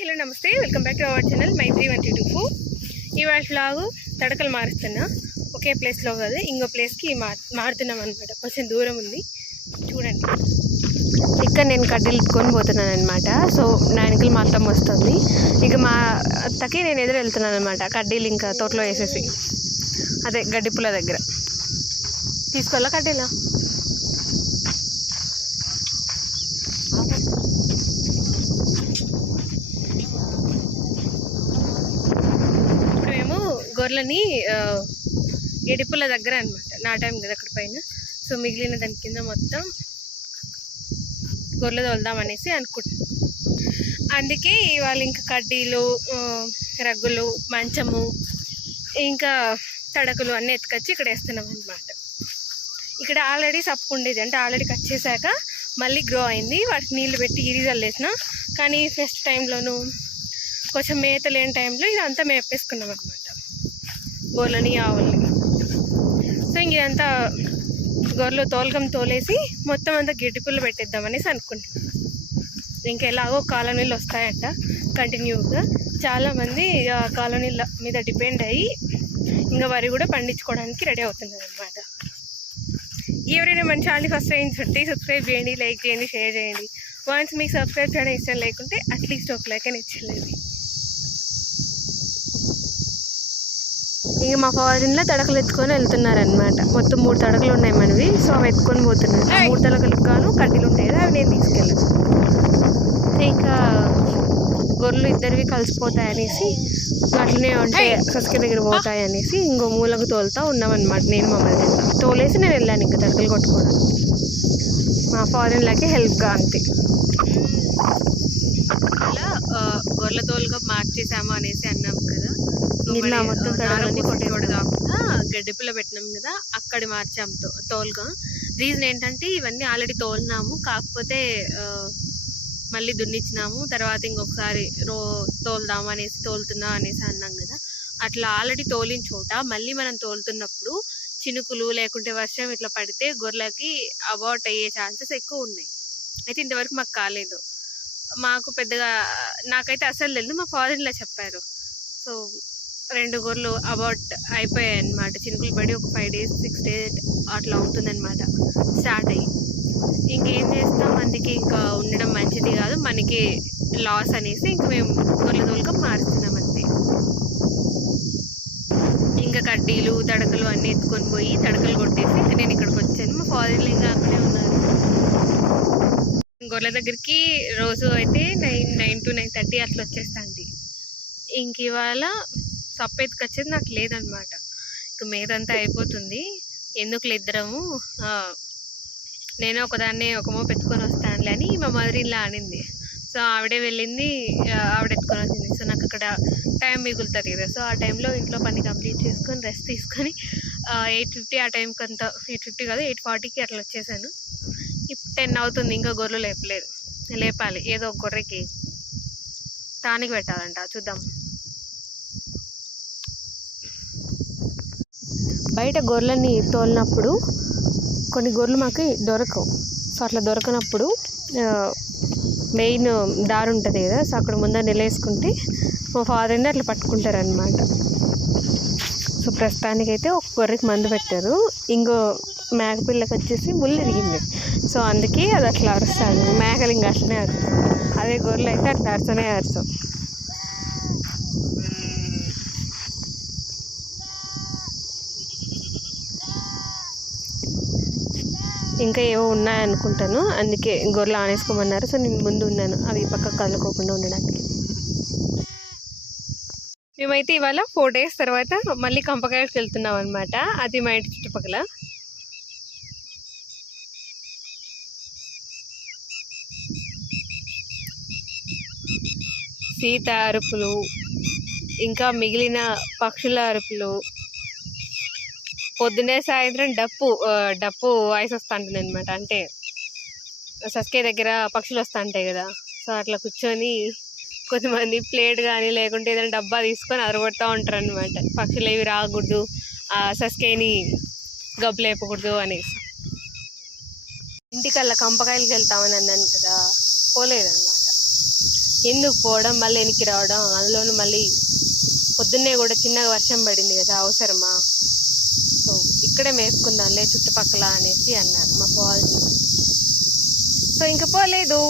Hello నమస్తే. Welcome back to our channel my three one two four ఇవాళ flag తడకలు మారుస్తున్నా. ఒకే ప్లేస్లో కాదు ఇంకో ప్లేస్కి మా మారుతున్నాం అనమాట కొంచెం దూరం ఉంది. చూడండి. ఇక్కడ నేను కడ్డీలు పోతున్నాను అనమాట సో నా వెనకలు మా అత్తమ్మ వస్తుంది. ఇక మా అత్తకి నేను ఎదురు వెళ్తున్నాను అనమాట కడ్డీలు ఇంకా తోటలో వేసేసి. అదే గడ్డి పుల్ల దగ్గర. తీసుకోవాలా కడ్డీలా ఇప్పుడు మేము గొర్రెలని ఆ, ఎడిపుల దగ్గర అనమాట నాటాం కదా అక్కడ పైన. సో మిగిలిన దాని కింద మొత్తం గొర్రెలు తోలుదాం అనేసి అనుకుంటున్నాం. అందుకే వాళ్ళు ఇంకా కడ్డీలు రగ్గులు మంచము ఇంకా తడకలు అన్నీ ఎత్తుకొచ్చి ఇక్కడ వేస్తున్నాం అనమాట ఇక్కడ ఆల్రెడీ సప్పు ఉండేది అంటే ఆల్రెడీ కట్ చేశాక మళ్ళీ గ్రో అయింది. వాటికి నీళ్ళు పెట్టి ఇరిజల్ వేసిన. కానీ ఫస్ట్ టైంలోను కొంచెం మేత లేని టైంలో ఇదంతా మేపేసుకున్నాం అనమాట గోర్లని ఆవులని సో ఇంక ఇదంతా గొర్రెలు తోలకం తోలేసి మొత్తం అంతా గిడ్డి పుల్లు పెట్టేద్దామనేసి అనుకుంటున్నాం ఇంకా ఎలాగో కాలనీలు వస్తాయంట కంటిన్యూగా. చాలామంది కాలనీల మీద డిపెండ్ అయ్యి ఇంకా వరి కూడా పండించుకోవడానికి రెడీ అవుతున్నారు అనమాట ఎవరైనా మన ఛానల్ ఫస్ట్ టైం చుట్టి సబ్స్క్రైబ్ చేయండి లైక్ చేయండి షేర్ చేయండి. వన్స్ మీకు సబ్స్క్రైబ్ చేయడం ఇష్టం లేకుంటే అట్లీస్ట్ ఒక లైక్ అని ఇచ్చేయండి. ఇక మా ఫారిన్లో తడకలు ఎత్తుకొని వెళ్తున్నారనమాట మొత్తం మూడు తడకలు ఉన్నాయి మనవి. సో అవి ఎత్తుకొని పోతున్నారు. మూడు తడకలకు గాను కడ్డీలు ఉంటాయి కదా అవి నేను తీసుకెళ్ళాను. ఇంకా గొర్రెలు ఇద్దరివి కలిసిపోతాయి అనేసి అట్లనే ఉంటే సస్కి దగ్గర పోతాయి అనేసి ఇంకో మూలకు తోలుతా ఉన్నామన్నమాట నేను మా మధ్య తోలేసి నేను వెళ్ళాను ఇంకా తడకలు కొట్టుకోవడానికి. మా ఫారిన్లకి హెల్ప్గా అంతే. గొర్రెల తోలుగా మార్చేసాము అనేసి అన్నాం కదా. ఇలా మొత్తం కొట్టేవాడు కాకుండా గడ్డిపిల్ల పెట్టినాం కదా అక్కడ మార్చాం తోలుగా. రీజన్ ఏంటంటే ఇవన్నీ ఆల్రెడీ తోలినాము. కాకపోతే మళ్ళీ దున్నిచ్చినాము. తర్వాత ఇంకొకసారి రో తోలుదాం అనేసి తోలుతున్నా అనేసి అన్నాం కదా. అట్లా ఆల్రెడీ తోలిన చోట మళ్ళీ మనం తోలుతున్నప్పుడు చినుకులు లేకుంటే వర్షం ఇట్లా పడితే గొర్రెలకి అబౌట్ అయ్యే ఛాన్సెస్ ఎక్కువ ఉన్నాయి. అయితే ఇంతవరకు మాకు కాలేదు. మాకు పెద్దగా నాకైతే అసలు తెలియదు మా ఫాదర్లో చెప్పారు. సో రెండు గొర్రెలు అబౌట్ అయిపోయాయి అనమాట చినుకులు పడి ఒక ఫైవ్ డేస్ సిక్స్ డేస్ అట్లా అవుతుందన్నమాట. స్టార్ట్ అయ్యి. ఇంకేం చేస్తాం? అందుకే ఇంకా ఉండడం మంచిది కాదు. మనకి లాస్ అనేసి ఇంకా మేము గొర్రెల తోలుగా మారుస్తున్నాం అంతే. ఇంకా కడ్డీలు తడకలు అన్నీ ఎత్తుకొని పోయి తడకలు కొట్టేసి ఇంకా నేను ఇక్కడికి వచ్చాను. మా ఫాదర్లు ఇంకా అక్కడే ఉన్నారు. గొర్రెల దగ్గరికి రోజు అయితే nine nine to nine thirty అట్లా వచ్చేస్తాండి ఇంక ఇవాళ సప్పు ఎత్తుకొచ్చేది నాకు లేదనమాట. ఇంక మీదంతా అయిపోతుంది. ఎందుకు ఇద్దరము నేను ఒకదాన్ని ఒక పెట్టుకొని వస్తానులే అని మా మదర్ ఇలా అనింది. సో ఆవిడే వెళ్ళింది ఆవిడ ఎత్తుకొని వచ్చింది. సో నాకు అక్కడ టైం మిగులుతుంది కదా. సో ఆ టైంలో ఇంట్లో పని కంప్లీట్ చేసుకొని రెస్ట్ తీసుకొని ఎయిట్ ఫిఫ్టీ ఆ టైంకి అంత ఎయిట్ ఫిఫ్టీ కాదు ఎయిట్ ఫార్టీకి అట్లా వచ్చేసాను. ఇప్పుడు టెన్ అవుతుంది ఇంకా గొర్రెలు లేపలేదు. లేపాలి ఏదో ఒక గొర్రెకి టానిక్ పెట్టాలంట చూద్దాం. బయట గొర్రెలని తోలినప్పుడు కొన్ని గొర్రెలు మాకు దొరకవు. సో అట్లా దొరకనప్పుడు మెయిన్ దారి ఉంటుంది కదా సో అక్కడ ముందర నిలేసుకుంటే మా ఫాదర్ని అట్లా పట్టుకుంటారనమాట సో ప్రస్తుతానికైతే ఒక గొర్రెకి మందు పెట్టారు. ఇంకో మేక పిల్లకి వచ్చేసి ముళ్ళు తిరిగింది. సో అందుకే అది అట్లా అరుస్తాడు మేకలు ఇంకా అట్లనే అరుస్తాం అదే గొర్రెలు అయితే అట్లా అరుస్తూనే అరుస్తాం. ఇంకా ఏవో ఉన్నాయనుకుంటాను అందుకే గొర్రెలు ఆనేసుకోమన్నారు. సో నేను ముందు ఉన్నాను. అవి పక్క కదులుకోకుండా ఉండడానికి. మేమైతే ఇవాళ ఫోర్ డేస్ తర్వాత మళ్ళీ కంపకాయలకు వెళ్తున్నాం అనమాట అది మా ఇంటి చుట్టుపక్కల. సీత అరుపులు ఇంకా మిగిలిన పక్షుల అరుపులు. పొద్దునే సాయంత్రం డప్పు డప్పు వాయిస్ వస్తూ ఉంటుంది అనమాట అంటే సస్కే దగ్గర పక్షులు వస్తూ ఉంటాయి కదా. సో అట్లా కూర్చొని కొంతమంది ప్లేట్ కానీ లేకుంటే ఏదైనా డబ్బా తీసుకొని అరగొడతా ఉంటారు అనమాట పక్షులు ఏవి రాకూడదు ఆ సస్కేని గబ్బు లేపకూడదు అనేసి. ఇంటికల్లా కంపకాయలకి వెళ్తామని అన్నాను కదా. పోలేదన్నమాట. ఎందుకు పోవడం మళ్ళీ వెనక్కి రావడం అందులోనూ మళ్ళీ పొద్దున్నే కూడా చిన్నగా వర్షం పడింది కదా అవసరమా? సో ఇక్కడే మేపుకుందాంలే చుట్టుపక్కల అనేసి అన్నారు మా పోవాల్సిన సో ఇంక పోలేదు.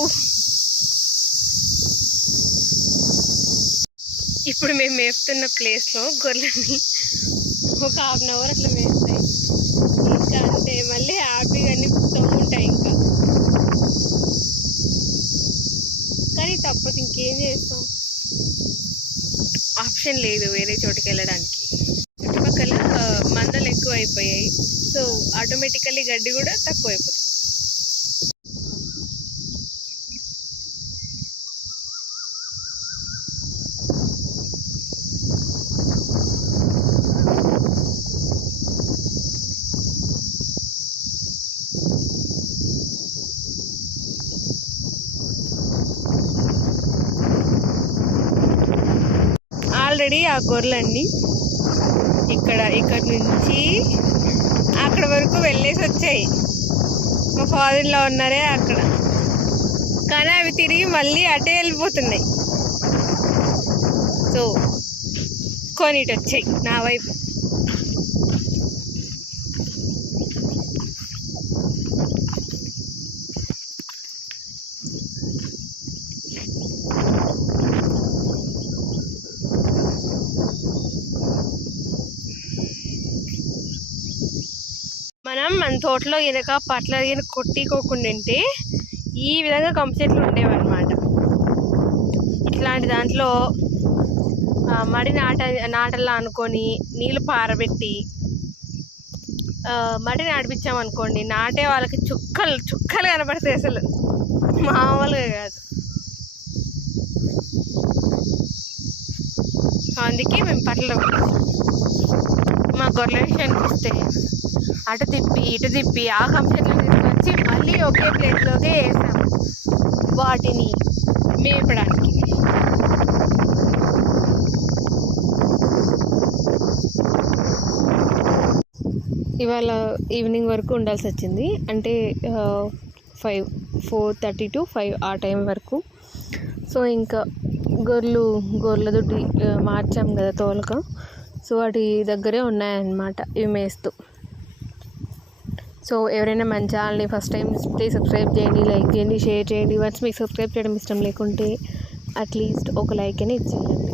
ఇప్పుడు మేము మేపుతున్న ప్లేస్లో గొర్రెని ఒక హాఫ్ అన్ అవర్ అట్లా మేము ఇంకా అంటే మళ్ళీ హ్యాపీగా అన్ని తొమ్ముంటాయి ఇంకా కానీ ఇంకేం చేస్తాం? ఆప్షన్ లేదు వేరే చోటుకి వెళ్ళడానికి. చుట్టుపక్కల మందలు ఎక్కువ అయిపోయాయి సో ఆటోమేటికల్లీ గడ్డి కూడా తక్కువ అయిపోతుంది ఆల్రెడీ ఆ గొర్రెలన్నీ ఇక్కడ ఇక్కడ నుంచి అక్కడ వరకు వెళ్ళేసి వచ్చాయి. మా ఫాదర్లో ఉన్నారే అక్కడ. కానీ అవి తిరిగి మళ్ళీ అటే వెళ్ళిపోతున్నాయి. సో కొనిటి వచ్చాయి నా వైపు మనం మన తోటలో వెనక పట్ల గిన కొట్టికోకుండా ఉంటే ఈ విధంగా కంప ఉండేవన్నమాట. ఇట్లాంటి దాంట్లో మడి నాట నాటలా అనుకొని నీళ్ళు పారబెట్టి మడి నాటిపించామనుకోండి నాటే వాళ్ళకి చుక్కలు చుక్కలు కనపడతాయి అసలు. మామూలుగా కాదు. అందుకే మేము పట్ల మా గొర్రెల విషయానికి వస్తే అటు తిప్పి ఇటు తిప్పి ఆ కంప్యూటర్లు తీసుకొచ్చి మళ్ళీ ఒకే ప్లేట్లోకి వేసాం. వాటిని మేపడానికి. ఇవాళ ఈవినింగ్ వరకు ఉండాల్సి వచ్చింది. అంటే five four thirty to five ఆ టైం వరకు. సో ఇంకా గొర్రెలు గొర్రెల దొడ్డి మార్చాం కదా తోలక. సో వాటి దగ్గరే ఉన్నాయన్నమాట ఇవి మేస్తూ. సో ఎవరైనా మన ఛానల్ని ఫస్ట్ టైం ప్లీజ్ సబ్స్క్రైబ్ చేయండి లైక్ చేయండి షేర్ చేయండి. వన్స్ మీకు సబ్స్క్రైబ్ చేయడం ఇష్టం లేకుంటే అట్లీస్ట్ ఒక లైక్ అని ఇచ్చేయండి.